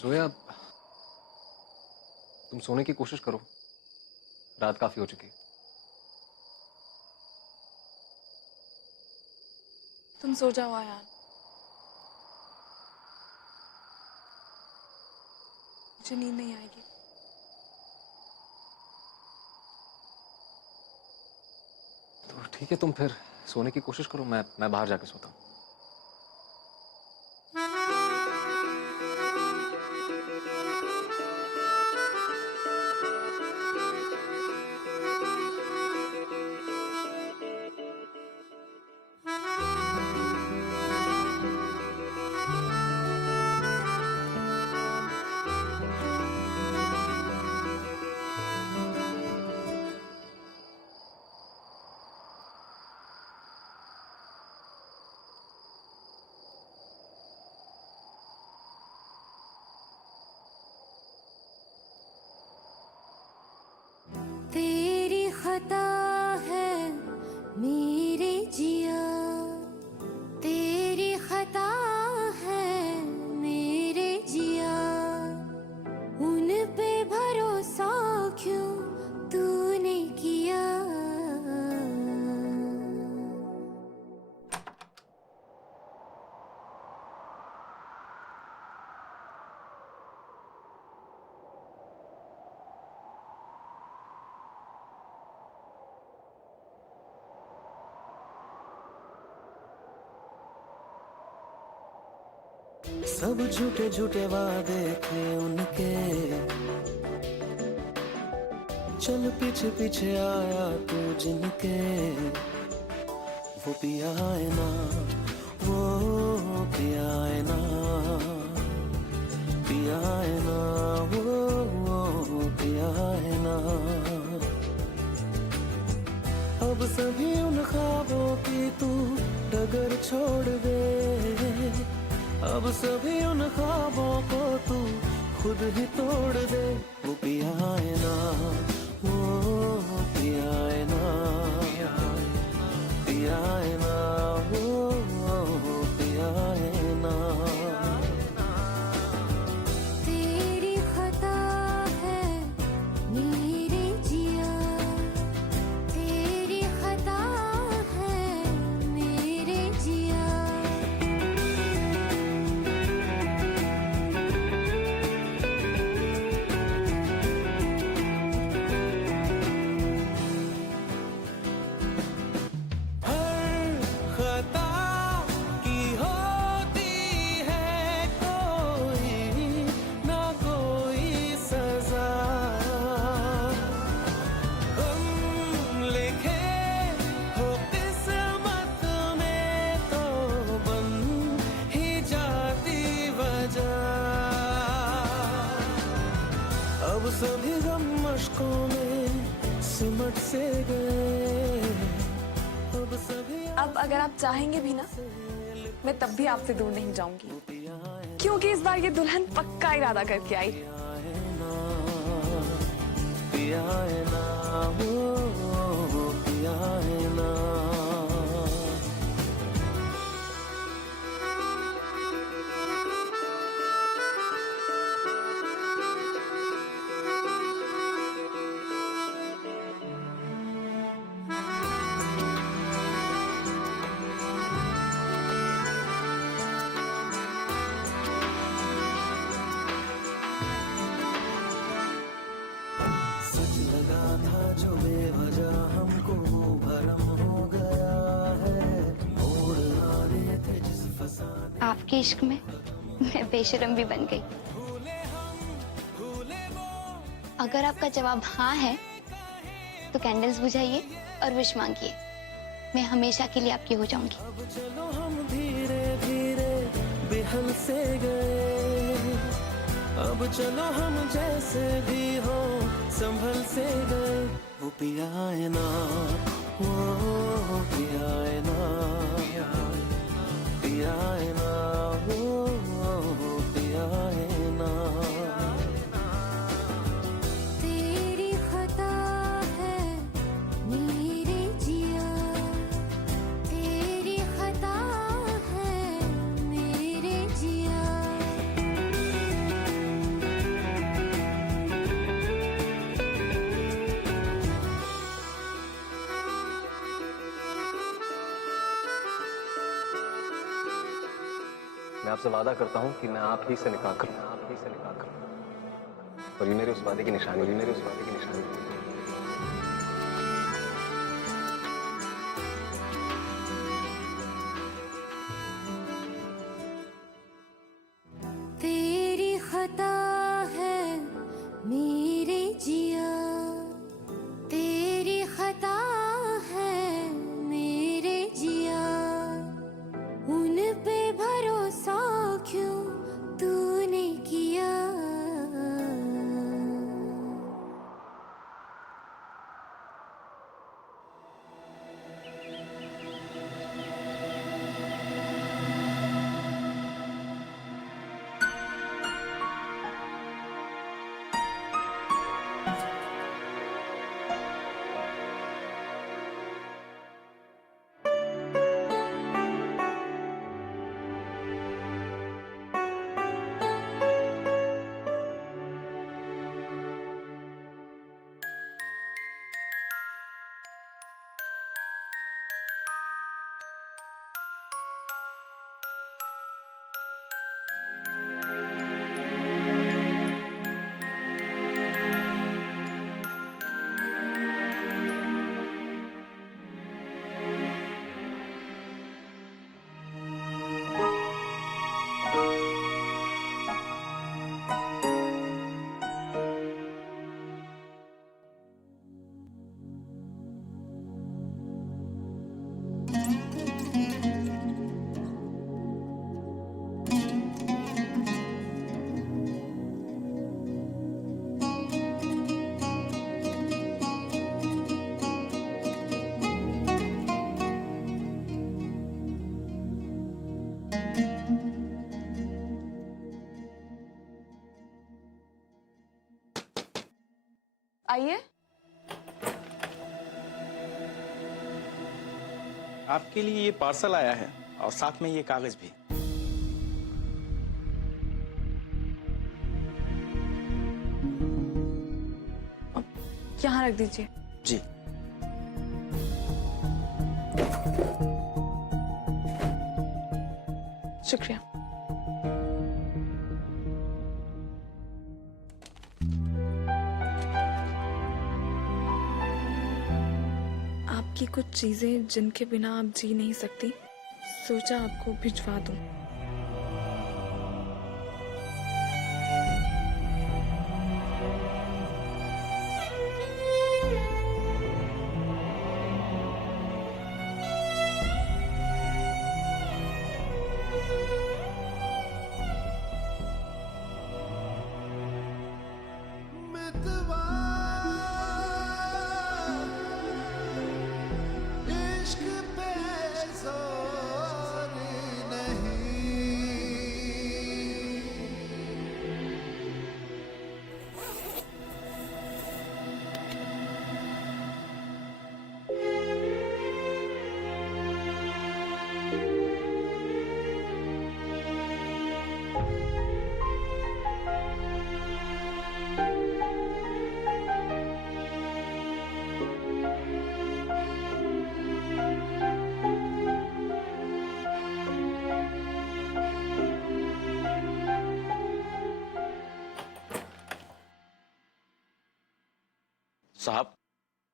जोया, तुम सोने की कोशिश करो। रात काफी हो चुकी है। तुम सो जाओ यार, मुझे नींद नहीं आएगी। तो ठीक है, तुम फिर सोने की कोशिश करो। मैं बाहर जाके सोता हूँ। तेरी खता है मेरे जिया, तेरी खता है मेरे जिया, उन पे भरोसा क्यों तूने किया। सब झूठे झूठे वादे थे उनके, चल पीछे पीछे आया तू जिनके। वो पिया है ना, वो पिया है ना, पिया है ना, वो पिया है ना। अब सभी उन ख्वाबों की तू डगर छोड़ दे, अब सभी उन ख्वाबों को तू खुद ही तोड़ दे। वो पिया है ना, वो पिया है ना, पिया है ना, वो पिया है ना। तेरी खता है मेरे जिया, तेरी खता है मेरे जिया। अब सभी गम मशकों में सिमट से गए, अब सभी अब अगर आप चाहेंगे भी ना, मैं तब भी आपसे दूर नहीं जाऊंगी, क्योंकि इस बार ये दुल्हन पक्का इरादा करके आई। पिया है ना, वो पिया है ना। सच लगा था जो बेवजह हमको वो भरम हो गया है, मोड़ आ रहे थे जिस फसाने। आपके इश्क में मैं बेशरम भी बन गई। अगर आपका जवाब हाँ है तो कैंडल्स बुझाइए और विश मांगिए, मैं हमेशा के लिए आपकी हो जाऊंगी। अब चलो हम धीरे धीरे बेहल से गए, अब चलो हम जैसे भी हो संभल से गए। वो पिया है ना, वो पिया है ना, पिया है ना, वो पिया है ना। तेरी खता है मेरे जिया, तेरी खता है मेरे जिया। मैं आपसे वादा करता हूँ कि मैं आप ही से निकाह करूँ, और ये मेरे उस वादे की निशानी, तेरी खता है मेरे जिया, तेरी खता है मेरे जिया, उन पे भरोसा क्यों तूने किया। आइए। आपके लिए ये पार्सल आया है और साथ में ये कागज भी। यहाँ रख दीजिए। जी। शुक्रिया। आपकी कुछ चीजें जिनके बिना आप जी नहीं सकती, सोचा आपको भिजवा दूं।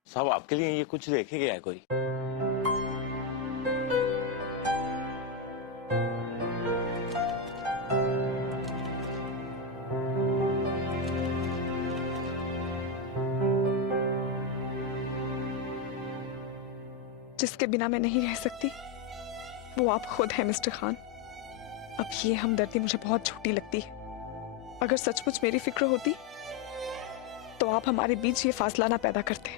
साहब आपके लिए ये कुछ लेके गया है कोई? जिसके बिना मैं नहीं रह सकती वो आप खुद हैं मिस्टर खान। अब ये हमदर्दी मुझे बहुत झूठी लगती है। अगर सचमुच मेरी फिक्र होती तो आप हमारे बीच ये फासला ना पैदा करते।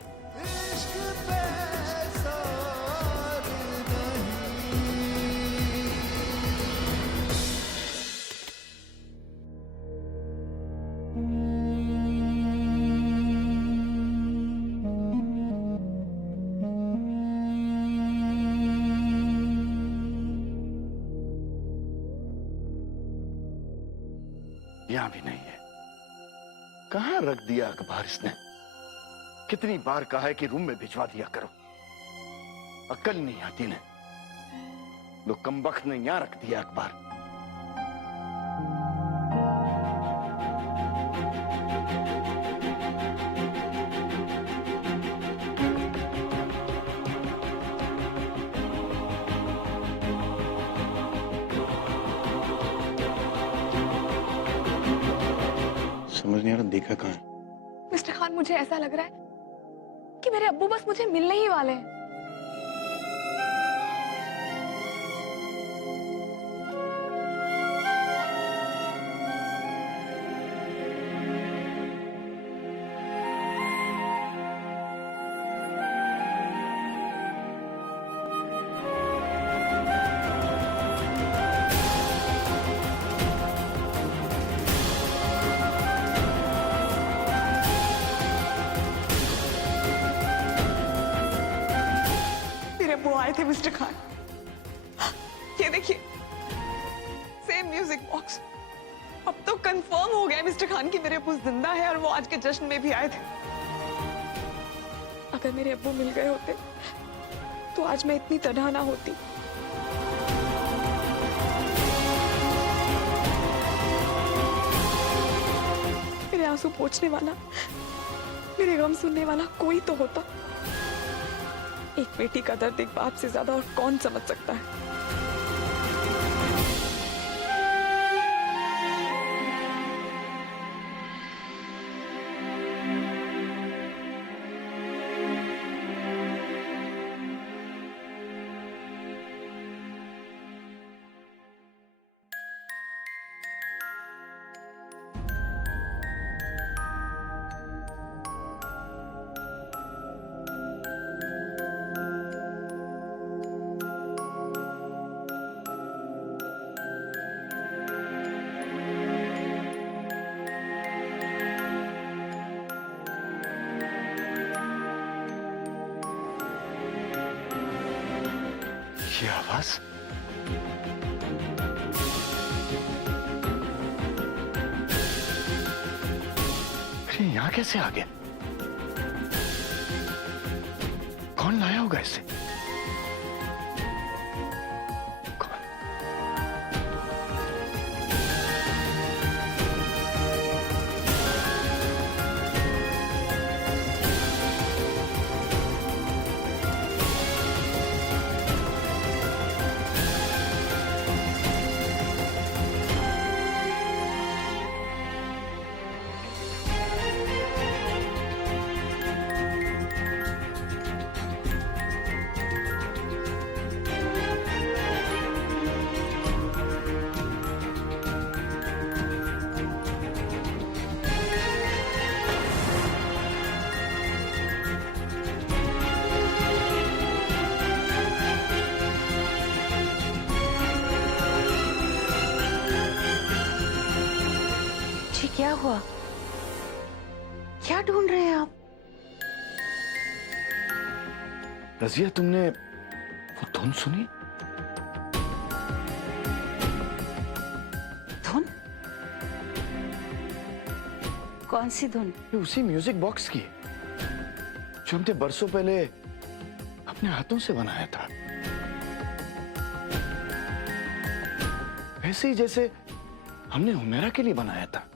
यहां भी नहीं है। कहां रख दिया अखबार इसने? कितनी बार कहा है कि रूम में भिजवा दिया करो, अक्ल नहीं आती ने। लो कमबख्त ने यहां रख दिया अखबार। देखा कहाँ? मिस्टर खान, मुझे ऐसा लग रहा है कि मेरे अब्बू बस मुझे मिलने ही वाले हैं। वो आए थे मिस्टर खान। ये देखिए, सेम म्यूजिक बॉक्स। अब तो कंफर्म हो गया मिस्टर खान कि मेरे अब्बू जिंदा है और वो आज के जश्न में भी आए थे। अगर मेरे अब्बू मिल गए होते तो आज मैं इतनी तनहा ना होती। मेरे आंसू पोंछने वाला, मेरे गम सुनने वाला कोई तो होता। एक बेटी का दर्द एक बाप से ज्यादा और कौन समझ सकता है। ये आवाज, अरे यहाँ कैसे आ गया? कौन लाया होगा इसे? कौन? क्या हुआ? क्या ढूंढ रहे हैं आप? रजिया, तुमने वो धुन सुनी? धुन? कौन सी धुन? ये उसी म्यूजिक बॉक्स की जो हमने बरसों पहले अपने हाथों से बनाया था। वैसे ही जैसे हमने हुमेरा के लिए बनाया था।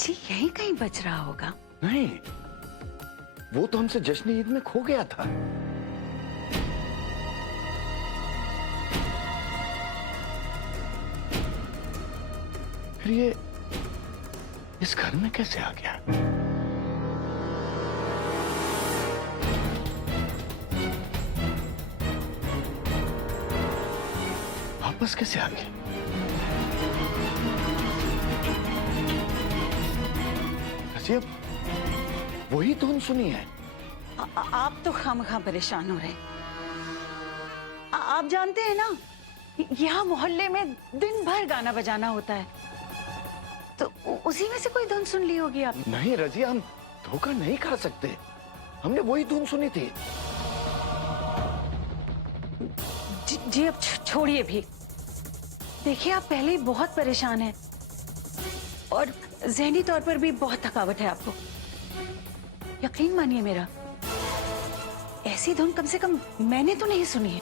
जी, यहीं कहीं बज रहा होगा। नहीं, वो तो हमसे जश्न ईद में खो गया था। फिर ये इस घर में कैसे आ गया? वापस कैसे आ गया? वही धुन सुनी है। आप तो खामखा परेशान हो रहे हैं। आप जानते हैं ना, यहाँ मोहल्ले में दिन भर गाना बजाना होता है, तो उसी में से कोई धुन सुन ली होगी आप। नहीं रजिया, हम धोखा नहीं खा सकते। हमने वही धुन सुनी थी। जी अब छोड़िए भी। देखिए, आप पहले ही बहुत परेशान हैं और ज़हनी तौर पर भी बहुत थकावट है आपको। यकीन मानिए मेरा, ऐसी धुन कम से कम मैंने तो नहीं सुनी है।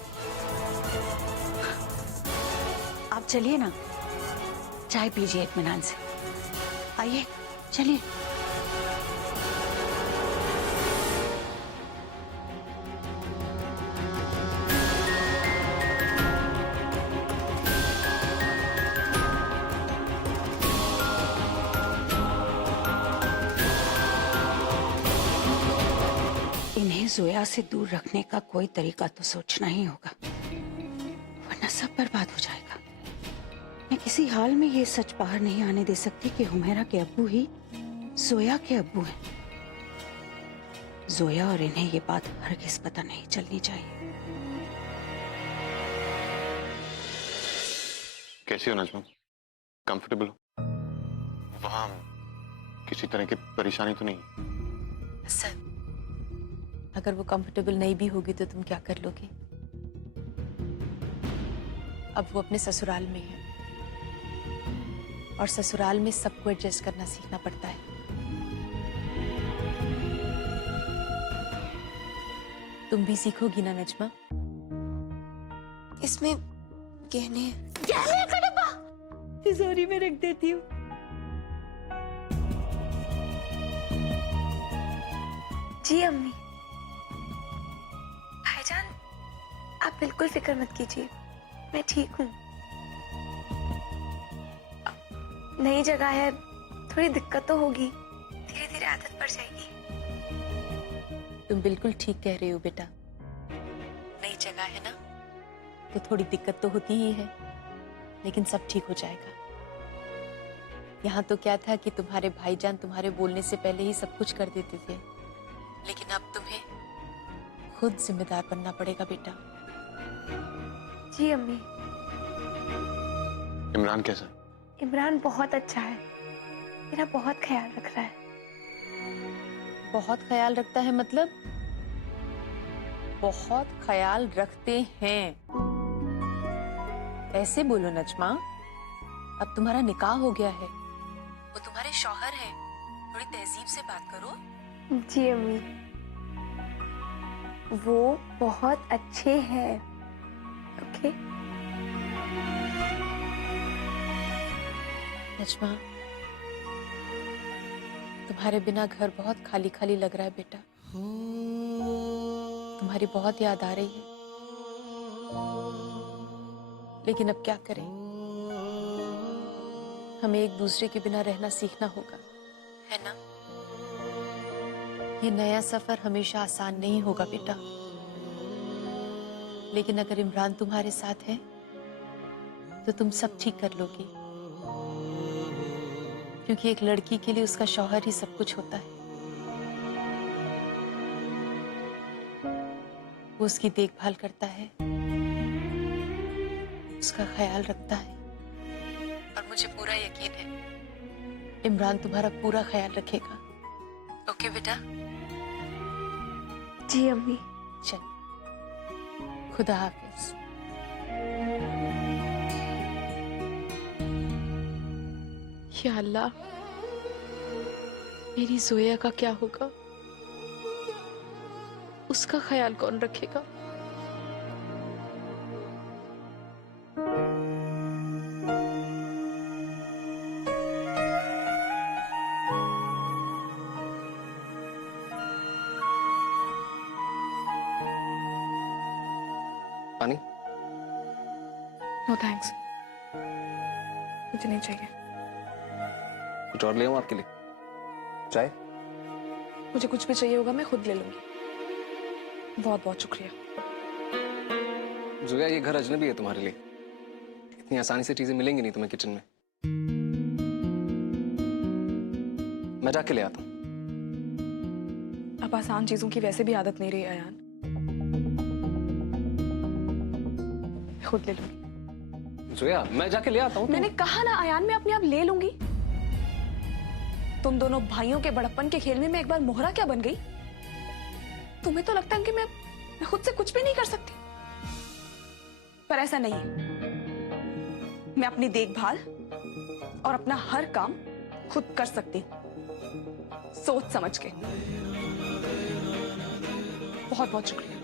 आप चलिए ना, चाय पीजिए इत्मीनान से। आइए, चलिए। इन्हें जोया से दूर रखने का कोई तरीका तो सोचना ही होगा, वरना सब बर्बाद हो जाएगा। मैं किसी हाल में ये सच बाहर नहीं आने दे सकती कि हुमैरा के अब्बू ही जोया के अब्बू हैं। जोया और इन्हें ये बात हरगिज़ पता नहीं चलनी चाहिए। कैसी हो नजमा? कंफर्टेबल हो? वहां किसी तरह की परेशानी तो नहीं? सर, अगर वो कंफर्टेबल नहीं भी होगी तो तुम क्या कर लोगे? अब वो अपने ससुराल में है और ससुराल में सबको एडजस्ट करना सीखना पड़ता है। तुम भी सीखोगी ना नजमा? इसमें गहने हैं। गहने का डब्बा तिजोरी में रख देती हूँ। जी अम्मी। भाईजान, आप बिल्कुल फिक्र मत कीजिए, मैं ठीक हूँ। नई जगह है, थोड़ी दिक्कत तो होगी, धीरे धीरे आदत पड़ जाएगी। तुम बिल्कुल ठीक कह रहे हो बेटा। नई जगह है ना, तो थोड़ी दिक्कत तो होती ही है, लेकिन सब ठीक हो जाएगा। यहाँ तो क्या था कि तुम्हारे भाईजान तुम्हारे बोलने से पहले ही सब कुछ कर देते थे, लेकिन अब तुम्हें खुद जिम्मेदार बनना पड़ेगा बेटा। जी अम्मी। इमरान कैसा है? इमरान बहुत अच्छा है, मेरा बहुत ख्याल रख रहा है। बहुत ख्याल रखता है मतलब? बहुत ख्याल रखते हैं ऐसे बोलो नजमा। अब तुम्हारा निकाह हो गया है, वो तुम्हारे शौहर हैं, थोड़ी तहजीब से बात करो। जी अम्मी, वो बहुत अच्छे हैं। ओके नजमा, तुम्हारे बिना घर बहुत खाली खाली लग रहा है बेटा। तुम्हारी बहुत याद आ रही है, लेकिन अब क्या करें, हमें एक दूसरे के बिना रहना सीखना होगा, है ना? ये नया सफर हमेशा आसान नहीं होगा बेटा, लेकिन अगर इमरान तुम्हारे साथ है तो तुम सब ठीक कर लोगी, क्योंकि एक लड़की के लिए उसका शौहर ही सब कुछ होता है। वो उसकी देखभाल करता है, उसका ख्याल रखता है, और मुझे पूरा यकीन है इमरान तुम्हारा पूरा ख्याल रखेगा। ओके बेटा? जी अम्मी। चल, खुदा हाफिज। या अल्लाह, मेरी जोया का क्या होगा? उसका ख्याल कौन रखेगा? पानी? नो थैंक्स, मुझे नहीं चाहिए। कुछ और ले आऊं आपके लिए? चाय? मुझे कुछ भी चाहिए होगा मैं खुद ले लूंगी। बहुत बहुत शुक्रिया। जोया, ये घर अजनबी है तुम्हारे लिए, इतनी आसानी से चीजें मिलेंगी नहीं तुम्हें किचन में। मैं जाके ले आता हूँ। अब आसान चीजों की वैसे भी आदत नहीं रही अयान, खुद ले लूंगी। जोया, मैं जाके ले आता हूँ। मैंने कहा ना अयान, मैं अपने आप ले लूंगी। तुम दोनों भाइयों के बड़प्पन के खेल में मैं एक बार मोहरा क्या बन गई? तुम्हें तो लगता है कि मैं खुद से कुछ भी नहीं कर सकती, पर ऐसा नहीं है। मैं अपनी देखभाल और अपना हर काम खुद कर सकती हूँ, सोच समझ के। बहुत बहुत शुक्रिया।